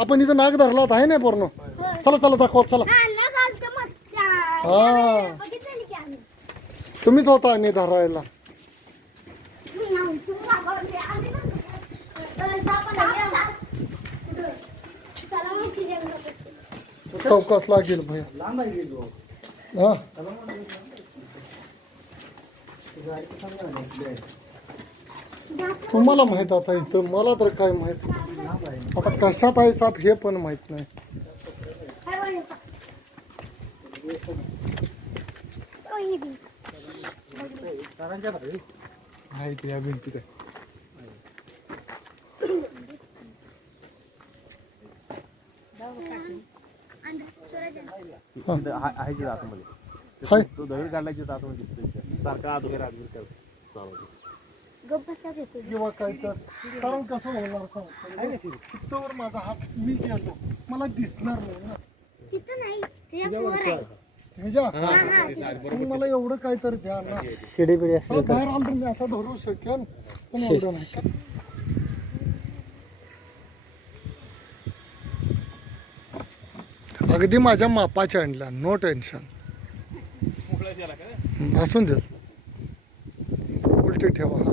आपण इथं नाग धरला होता आहे ना पूर्ण चला चला दाखव चला. हा. तुम्हीच होता आणि धरायला. चौकस लागेल भैया गेलो हा. तुम्हाला माहीत आता इथं मला तर काय माहीत? आता कशात आहे साप हे पण माहीत नाही. माहिती या भिंतीत आहे. तिथं आतमध्ये. तो दगड काढला तिथं आतमध्ये दिसतोय. सारखा आत वगैरे आत कर चालू किंवा काय तर. कारण कसं होणार सांगतो तिथवर माझा हात मी गेलो मला दिसणार नाही ना. तुम्ही मला एवढं काय तर द्या ना. शिडी बिडी मला बाहेर आलं तर मी असं धरू शकेन पण एवढं नाही. अगदी माझ्या मापाच्या आणल्या नो टेन्शन असून दे. उलटी ठेवा हा.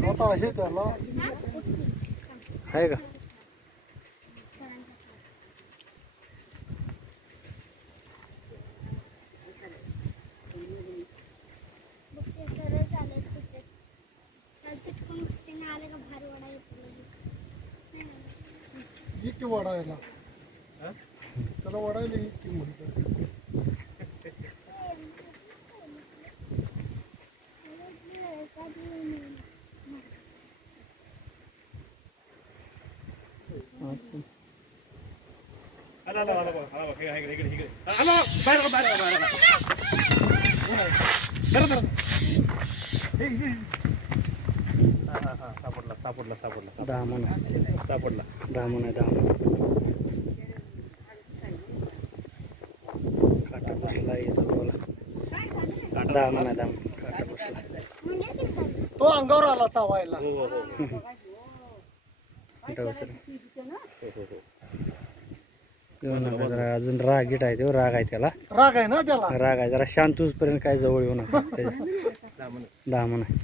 आता आहे त्याला आहे का? ये की वडायला त्याला वडायला ये की म्हणतो आला आला आला आला आला इकडे इकडे इकडे इकडे आला बाहेर बाहेर बाहेर धरा धरा हे, हे, हे. हा, हा, हा, सापडला सापडला सापडला दामन सापडला दामन आहे दामन काटा बसला दामन आहे दामन काटा बसला तो अंगावर आला चावायला हो हो हो. हो हो हो. येऊ नका जरा अजून रागीट आहे तो राग आहे त्याला. राग आहे ना त्याला? राग आहे जरा शांत पर्यंत काय जवळ येऊ नका. दामन. दामन आहे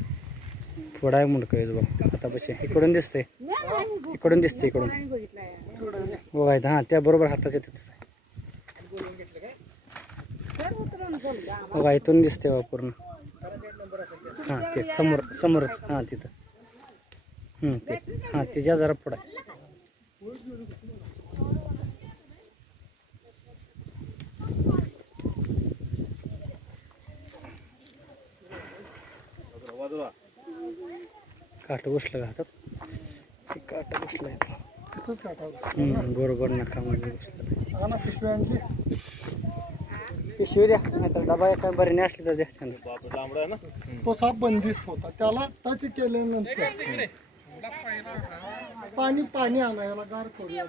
थोडा आहे मुंडक आहे बघ. आता पशी इकडून दिसतंय. इकडून दिसतंय इकडून. बघायचं हां त्या बरोबर हाताच्या तिथं बघा इथून दिसते बघा पूर्ण. हां ते समोर समोरच हां तिथं. हं, ते. हां तिच्या जरा पुढं आहे. बाजूला, बाजूला काट बसलं का हातात? ते काट बसलं तिथंच काटावं हं, बरोबर नखामध्ये बसलं. हा ना पिशवी आणली. पिशवी द्या नाहीतर डबा एका बरी असली तर द्या. तो साप बंदिस्त होता. त्याला टच केल्यानंतर पाणी पाणी आणायला गार करूया.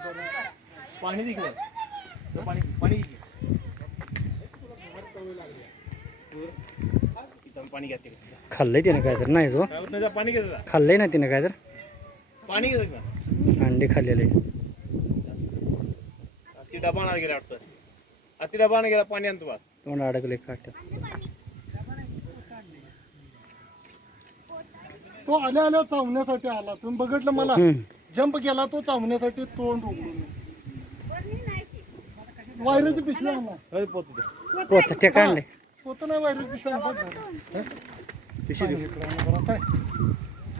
पाणी तिकडे पाणी पाणी पाणी घ्या तिकडे. खाल्लंय तिने काय तर नाही जो. काय नाही पाणी खाल्लंय ना तिने काय तर पाणी अंडी खाल्लेले ती डबा आणा गेला वाटतं. आ, ती डबा गेला पाणी आणतो बा. तोंड अडकले काट तो. आल्या आल्या चावण्यासाठी आला. तुम्ही बघितलं मला. जंप केला तो चावण्यासाठी तोंड उघडून वायराची पिशवी अरे पोत ते काढले होत नाही वायराची पिशवी देऊ. काय?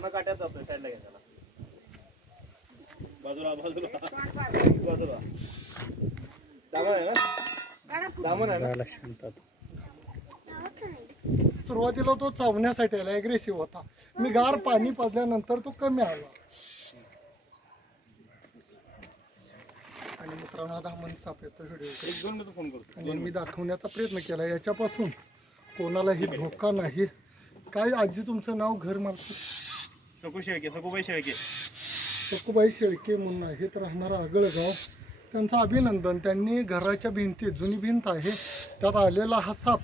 मग काट्यात जातोय साईडला घ्या त्याला. बाजूला बाजूला. बाजूला. दामन आहे ना? दामन आहे ना? झाला शांत आता. सुरुवातीला तो चावण्यासाठी आला ॲग्रेसिव्ह होता. मी गार पाणी पाजल्यानंतर तो कमी आला. आणि मित्रांनो आता मन साप येतो व्हिडिओ एक दोन मिनिटं फोन करतो. आणि मी दाखवण्याचा प्रयत्न केला. याच्यापासून कोणालाही धोका नाही. काय आजी तुमचं नाव घर मालकी? सकू शेळके सकूबाई शेळके. सकुबाई शेळके म्हणून आहेत राहणारा आगळगाव. त्यांचं अभिनंदन. त्यांनी घराच्या भिंतीत जुनी भिंत आहे. त्यात आलेला हा साप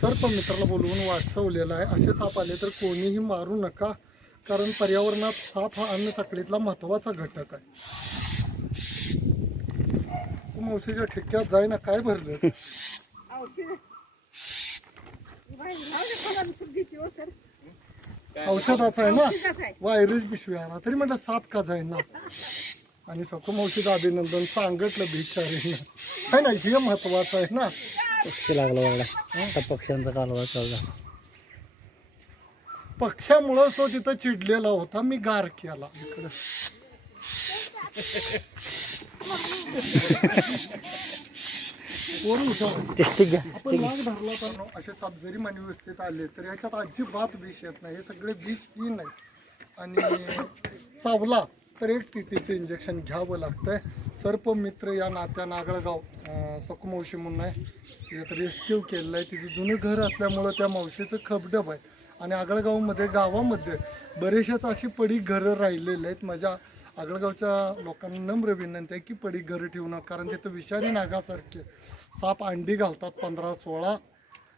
सर्पमित्राला बोलवून वाचवलेला आहे. असे साप आले तर कोणीही मारू नका कारण पर्यावरणात साप हा अन्न साखळीतला महत्त्वाचा घटक आहे. मावशीच्या ठिक्क्यात जाय ना काय भरलं? औषधाचं आहे ना? व्हायरस पिशवी आणा तरी म्हटलं साप का जाईना? आणि सखू मावशीचं अभिनंदन सांगितलं बिचारीनं. आहे ना हे महत्वाचं आहे ना? पक्षी लागला वाडा पक्ष्यांचा कालवा चालू झाला. पक्षामुळंच तो तिथं चिडलेला होता मी गार केला इकडं. वरून उठव. घ्या आपण लाग धरला तर असे साप जरी मानवी व्यवस्थित आले तर याच्यात अजिबात विष येत नाही. हे सगळे विष ही नाही आणि चावला तर एक टीटीचं इंजेक्शन घ्यावं लागतंय. सर्पमित्र या नात्या नागळगाव अं, सकू मावशी म्हणून आहे. तिच्यात रेस्क्यू केलेलं आहे. तिचं जुनं घर असल्यामुळं त्या मावशीचं खबडब आहे. आणि आगळगावमध्ये गावामध्ये बरेचसेच अशी पडी घरं राहिलेली आहेत. माझ्या आगळगावच्या लोकांना नम्र विनंती आहे की पडी घर ठेवू नका कारण तिथं विषारी नागासारखे साप अंडी घालतात पंधरा सोळा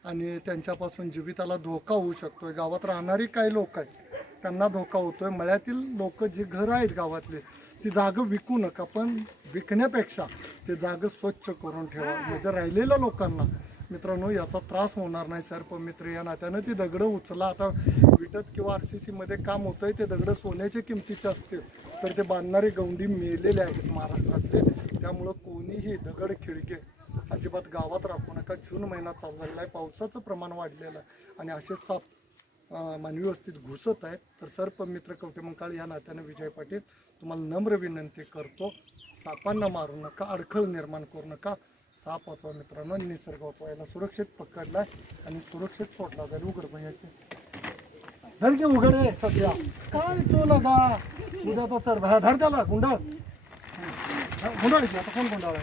आणि त्यांच्यापासून जीविताला धोका होऊ शकतोय. गावात राहणारी काही लोक आहेत त्यांना धोका होतोय. मळ्यातील लोक जे घर आहेत गावातले ती जागं विकू नका पण विकण्यापेक्षा ते जागं स्वच्छ करून ठेवा. म्हणजे राहिलेल्या लोकांना मित्रांनो याचा त्रास होणार नाही सर्पमित्र या नात्यानं ती दगडं उचला. आता विटत किंवा आर सी सीमध्ये काम होतंय ते दगडं सोन्याच्या किमतीचे असतील तर ते बांधणारे गौंडी मेलेले आहेत महाराष्ट्रातले. त्यामुळं कोणीही दगड खिडके अजिबात गावात राखू नका. जून महिना चालू झालेला आहे पावसाचं प्रमाण वाढलेलं आहे आणि असे साप मानवी वस्तीत घुसत आहेत. तर सर्पमित्र कवटेमंकाळ या नात्यानं विजय पाटील तुम्हाला नम्र विनंती करतो. सापांना मारू नका अडखळ निर्माण करू नका. साप वाचवा मित्रांनो निसर्ग वाचवा याला सुरक्षित पकडलाय आणि सुरक्षित सोडला जाईल उघड पाहिजे धर की उघड आहे सध्या काय तो लगा? उद्याचा सर धर त्याला गुंडाळ. गुंडाळ आता कोण गुंडाळ